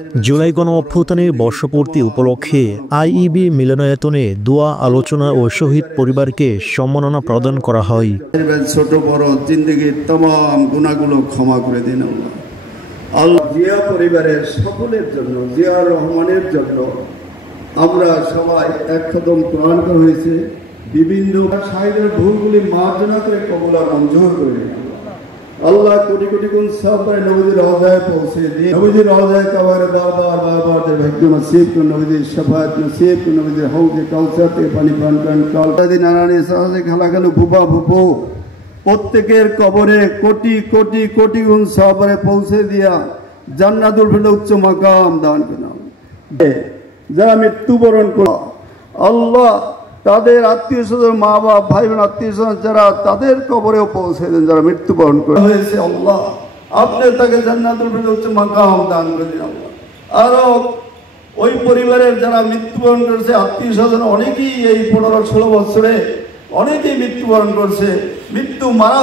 জুলাই গণঅভ্যুত্থানের বর্ষপূর্তি উপলক্ষে আইইবি মিলনায়তনে দোয়া আলোচনা ও শহীদ পরিবারকে সম্মাননা প্রদান করা হয়। ছোট বড় জিন্দেগির तमाम গুনাহগুলো ক্ষমা করে দিন আল্লাহ। আল্লাহ জিয়া পরিবারের সকলের জন্য, জিয়ার রহমানের জন্য আমরা সবাই এক কদম কোরআন করা হয়েছে। বিভিন্ন শাহিদের ভুলগুলি মার্জনা করে কবুল আর মঞ্জুর করে দিন আল্লাহ। কোটি কোটি গুণ সব করে নবীজির রওজায় পৌঁছে দিয়ে নবীজির রওজায় কবরে বারবার যে ভাগ্য নসিব করে, নবীজির শাফাআত নসিব করে, নবীজির হাউজে কাউসার থেকে পানি পান করেন। কালদি নারায়ণী সাহায্যে খালাখালু ভুপা ভুপো প্রত্যেকের কবরে কোটি কোটি কোটি গুণ সবরে পৌঁছে দিয়া জান্নাতুল ফেরদৌস উচ্চ মাকাম দান করেন। যারা মৃত্যুবরণ করে আল্লাহ তাদের আত্মীয় স্বজন, মা বাবা, ভাই বোন, আত্মীয় স্বজন যারা, তাদের কবরেও পৌঁছে দেন। যারা মৃত্যুবরণ করে হয়েছে আল্লাহ আপনি তাকে জান্নাতুল ফেরদৌস উচ্চ মাকাম দান করে দিন আল্লাহ। আরো ওই পরিবারের যারা মৃত্যুবরণ করেছে আত্মীয় স্বজন অনেকেই এই 15-16 বছরে অনেকেই মৃত্যুবরণ করছে, মৃত্যু মারা